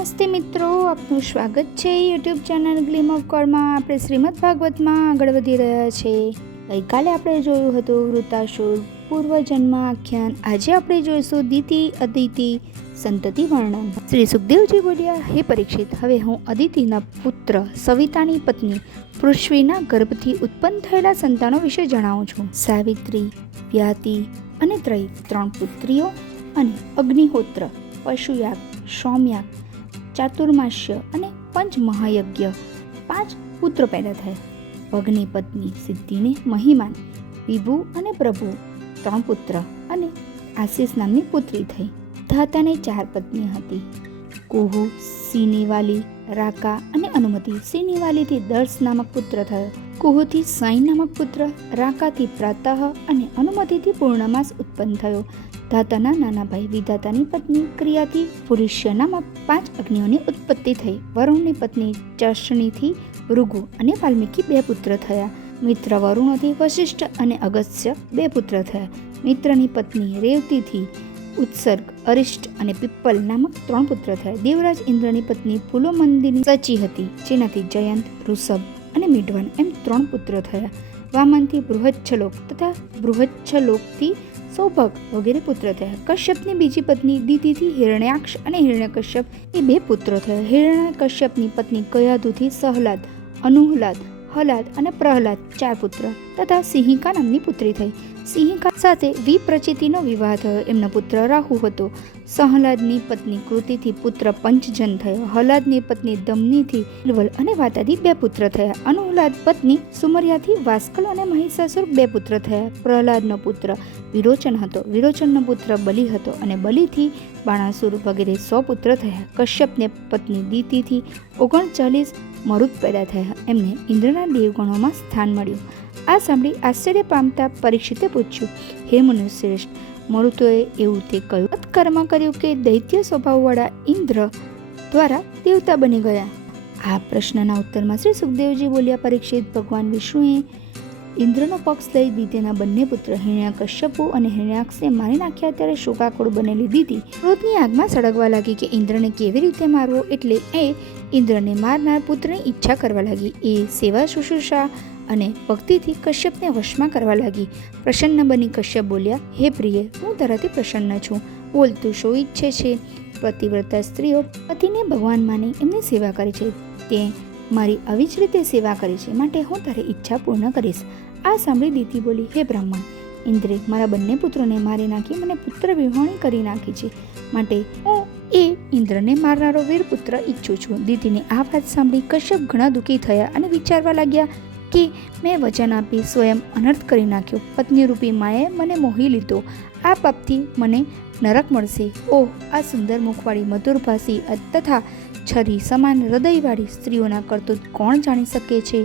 નમસ્તે મિત્રો, આપનું સ્વાગત છે યુટ્યુબ ચેનલ ગ્લીમ ઓફ ગોડમાં. આપણે શ્રીમદ ભાગવતમાં આગળ વધી રહ્યા છે. ગઈકાલે આપણે જોયું હતું વૃતાસુર પૂર્વજન્મ આખ્યાન. આજે આપણે જોઈશું દિતિ અદિતિ સંતતિ વર્ણન. શ્રી સુખદેવજી બોલ્યા, હે પરીક્ષિત, હવે હું અદિતિના પુત્ર સવિતાની પત્ની પૃથ્વીના ગર્ભથી ઉત્પન્ન થયેલા સંતાનો વિશે જણાવું છું. સાવિત્રી, વ્યાતિ અને ત્રયી 3 પુત્રીઓ અને અગ્નિહોત્ર, પશુયાગ, સોમયાગ, ચાતુર્માસ્ય અને પંચ મહાયજ્ઞ 5 પુત્રો પેદા થયા. ભગની પત્ની સિદ્ધિને મહિમાન, વિભુ અને પ્રભુ 3 પુત્ર અને આશીષ નામની પુત્રી થઈ. ધાતાને 4 પત્ની હતી. કુહુ, સિનિવાલી, રાકા અને અનુમતિ. સિનિવાલીથી દર્શ નામક પુત્ર થયો. કુહુથી સાઈ નામક પુત્ર, રાકાથી પ્રાતઃ અને અનુમતિથી પૂર્ણમાસ ઉત્પન્ન થયો. ધાતાના નાના ભાઈ વિધાતાની પત્ની ક્રિયાથી પુરુષ્ય નામક 5 અગ્નિઓની ઉત્પત્તિ થઈ. વરુણની પત્ની ચર્ષણીથી ભૃગુ અને વાલ્મીકી 2 પુત્ર થયા. મિત્ર વરુણોથી વશિષ્ઠ અને અગસ્ત્ય 2 પુત્ર થયા. મિત્રની પત્ની રેવતીથી ઉત્સર્ગ, અરિષ્ટ અને પિપ્પલ નામક 3 પુત્ર થયા. દેવરાજ ઇન્દ્રની પત્ની પુલોમંદિની સચી હતી, જેનાથી જયંત, ઋષભ અને મિઢવન એમ 3 પુત્ર થયા. વામનથી બૃહચ્છલોક તથા બૃહચ્છલોકથી સૌભગ વગેરે પુત્ર થયા. કશ્યપની બીજી પત્ની દિતિથી હિરણ્યાક્ષ અને હિરણ્યકશ્યપ એ 2 પુત્રો થયા. હિરણ્યકશ્યપની પત્ની કયાધુથી સહલાદ, અનુહલાદ, હલાદ અને પ્રહલાદ 4 પુત્ર તથા સિંહિકા નામની પુત્રી થઈ. સિંહિકા સાથે વિપ્રચિતિનો વિવાહ થયો. એમનો પુત્ર રાહુ હતો. સહલાદની પત્ની કૃતિથી પુત્ર પંચજન થયો. હલાદની પત્ની દમનીથી ઇલવલ અને વાતાથી 2 પુત્ર થયા. અનુહલાદ પત્ની સુમર્યાથી વાસ્કલ અને મહિષાસુર 2 પુત્ર થયા. પ્રહલાદનો પુત્ર વિરોચન હતો. વિરોચનનો પુત્ર બલિ હતો અને બલિથી બાણાસુર વગેરે 100 પુત્ર થયા. કશ્યપને પત્ની દિતિથી 39 મરુત પેદા થયા. એમને ઇન્દ્રના દેવગણોમાં સ્થાન મળ્યું. આ સાંભળી આશ્ચર્ય પામતા પરીક્ષિતે પૂછ્યું, હે મનુશ્રેષ્ઠ, મરુતોએ એવું તે કયું કર્મ કર્યું કે દૈત્ય સ્વભાવવાળા ઇન્દ્ર દ્વારા દેવતા બની ગયા? આ પ્રશ્નના ઉત્તરમાં શ્રી સુખદેવજી બોલ્યા, પરીક્ષિત, ભગવાન વિષ્ણુએ ઇન્દ્રનો પક્ષ લઈ દિતિના બંને પુત્ર હિરણ્યકશ્યપુ અને હિરણ્યાક્ષને મારી નાખ્યા. ત્યારે શોકાકુળ બનેલી દિતિ ક્રોધની આગમાં સળગવા લાગી કે ઇન્દ્રને કેવી રીતે મારવો. એટલે એ ઇન્દ્રને મારનાર પુત્રની ઈચ્છા કરવા લાગી. એ સેવા શુશ્રૂષા અને ભક્તિથી કશ્યપને વશમાં કરવા લાગી. પ્રસન્ન બની કશ્યપ બોલ્યા, હે પ્રિય, હું તારાથી પ્રસન્ન છું. બોલ, તું શું ઈચ્છે છે? પતિવ્રતા સ્ત્રીઓ પતિને ભગવાન માની એમની સેવા કરે છે. તે મારી આવી જ રીતે સેવા કરે છે, માટે હું તારી ઈચ્છા પૂર્ણ કરીશ. આ સાંભળી દિતિ બોલી, હે બ્રાહ્મણ, ઇન્દ્રે મારા બંને પુત્રોને મારી નાખી મને પુત્ર વિહોણી કરી નાખી છે, માટે હું એ ઇન્દ્રને મારનારો વીર પુત્ર ઈચ્છું છું. દિતિની આ વાત સાંભળી કશ્યપ ઘણા દુઃખી થયા અને વિચારવા લાગ્યા કે મેં વચન આપી સ્વયં અનર્થ કરી નાખ્યો. પત્ની રૂપી માએ મને મોહી લીધો. આ પાપથી મને નરક મળશે. ઓહ, આ સુંદર મુખવાળી, મધુરભાષી તથા છરી સમાન હૃદયવાળી સ્ત્રીઓના કરતૂત કોણ જાણી શકે છે?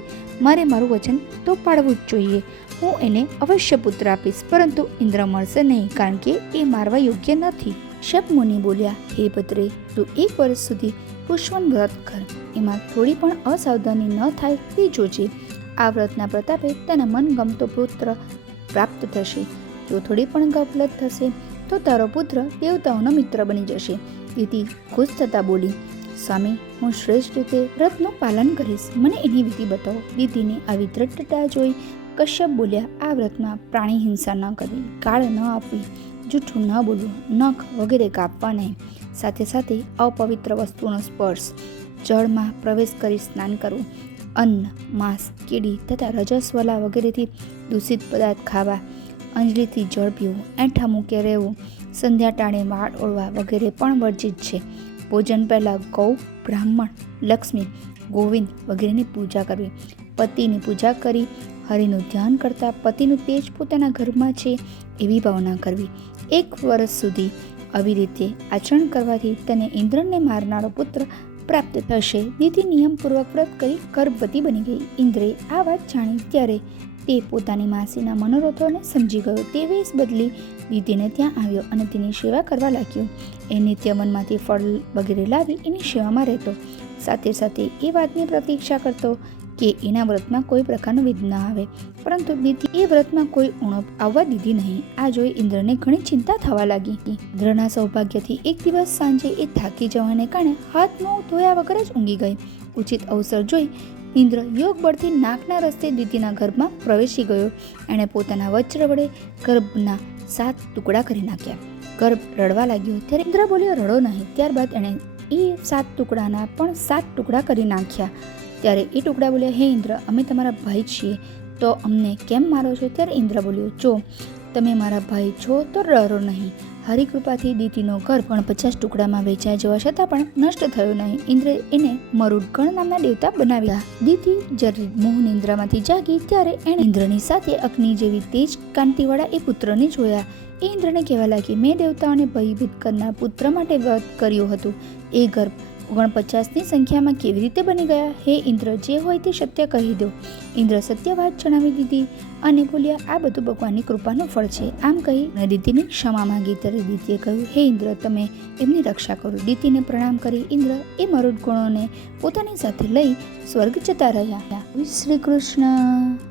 મારે મારું વચન તો પાળવું જ જોઈએ. હું એને અવશ્ય પુત્ર આપીશ, પરંતુ ઇન્દ્ર મળશે નહીં, કારણ કે એ મારવા યોગ્ય નથી. શપ મુનિ બોલ્યા, હે ભદ્રે, તું 1 વર્ષ સુધી પુષ્પન વ્રત કર. એમાં થોડી પણ અસાવધાની ન થાય તે જોજે. આ વ્રતના પ્રતાપે તને મનગમતો પુત્ર પ્રાપ્ત થશે. જો થોડી પણ ગફલત થશે તો તારો પુત્ર દેવતાઓનો મિત્ર બની જશે. દિતિ ખુશ થતા બોલી, સ્વામી, હું શ્રેષ્ઠ રીતે વ્રતનું પાલન કરીશ. મને એની વિધિ બતાવો. દિતિની આવી દ્રઢતા જોઈ કશ્યપ બોલ્યા, આ વ્રતમાં પ્રાણી હિંસા ન કરવી, ગાળ ન આપવી, જૂઠું ન બોલવું, નખ વગેરે કાપવા નહીં. સાથે સાથે અપવિત્ર વસ્તુનો સ્પર્શ, જળમાં પ્રવેશ કરી સ્નાન કરવું, અન્ન, માંસ, કીડી તથા રજસ્વલા વગેરેથી દૂષિત પદાર્થ ખાવા, અંજલિથી જળ પીવું, એંઠા મૂકે રહેવું, સંધ્યા ટાણે વાળ ઓળવા વગેરે પણ વર્જિત છે. ભોજન પહેલાં ગૌ, બ્રાહ્મણ, લક્ષ્મી, ગોવિંદ વગેરેની પૂજા કરવી. પતિની પૂજા કરી હરિનું ધ્યાન કરતા પતિનું તેજ પોતાના ઘરમાં છે એવી ભાવના કરવી. 1 વર્ષ સુધી આવી રીતે આચરણ કરવાથી તને ઇન્દ્રને મારનારો પુત્ર પ્રાપ્ત થશે. દિતિ નિયમપૂર્વક વ્રત કરી ગર્ભવતી બની ગઈ. ઇન્દ્રે આ વાત જાણી ત્યારે તે પોતાની માસીના મનોરથોને સમજી ગયો. તે વેશ બદલી દિતિને ત્યાં આવ્યો અને તેની સેવા કરવા લાગ્યો. એ નિત્ય વનમાંથી ફળ વગેરે લાવી એની સેવામાં રહેતો. સાથે સાથે એ વાતની પ્રતીક્ષા કરતો કે એના વ્રતમાં કોઈ પ્રકારનું વિઘ્ન ના આવે, પરંતુ દિતિ એ વ્રતમાં કોઈ ઉણપ આવવા દીધી નહીં. આ જોઈ ઇન્દ્રને ઘણી ચિંતા થવા લાગી. ઇન્દ્રના સૌભાગ્યથી એક દિવસ સાંજે એ થાકી જવાને કારણે હાથ મોં ધોયા વગર જ ઊંઘી ગઈ. ઉચિત અવસર જોઈ ઇન્દ્ર યોગ બળથી નાકના રસ્તે દિતિના ગર્ભમાં પ્રવેશી ગયો. એણે પોતાના વજ્ર વડે ગર્ભના 7 ટુકડા કરી નાખ્યા. ગર્ભ રડવા લાગ્યો ત્યારે ઇન્દ્ર બોલ્યો, રડો નહીં. ત્યારબાદ એણે એ 7 ટુકડાના પણ 7 ટુકડા કરી નાખ્યા. ત્યારે એ ટુકડા બોલ્યા, હે ઇન્દ્ર, અમે તમારા ભાઈ છીએ, તો અમને કેમ મારો છો? ત્યારે ઇન્દ્ર બોલ્યો, જો તમે મારા ભાઈ છો તો ડરો નહીં. હરિકૃપાથી દિતિનો ગર્ભ પણ 50 ટુકડામાં વેચાઈ જવા છતાં પણ નષ્ટ થયો નહીં. ઇન્દ્રે એને મરુડગણ નામના દેવતા બનાવ્યા. દિતિ જ્યારે મોહ નિંદ્રામાંથી જાગી ત્યારે એણે ઇન્દ્રની સાથે અગ્નિ જેવી તેજ કાંતિવાળા એ પુત્રને જોયા. એ ઇન્દ્રને કહેવા લાગી, મેં દેવતાઓને ભયભીત કરનાર પુત્ર માટે વ્રત કર્યું હતું. એ ગર્ભ 49ની સંખ્યામાં કેવી રીતે બની ગયા? હે ઇન્દ્ર, જે હોય તે સત્ય કહી દો. ઇન્દ્ર સત્ય વાત જણાવી દીધી અને બોલ્યા, આ બધું ભગવાનની કૃપાનું ફળ છે. આમ કહી દિતિની ક્ષમા માંગી. ત્યારે દિતિએ કહ્યું, હે ઇન્દ્ર, તમે એમની રક્ષા કરો. દિતિને પ્રણામ કરી ઇન્દ્ર એ મરુડ ગણોને પોતાની સાથે લઈ સ્વર્ગ જતા રહ્યા. શ્રી કૃષ્ણ.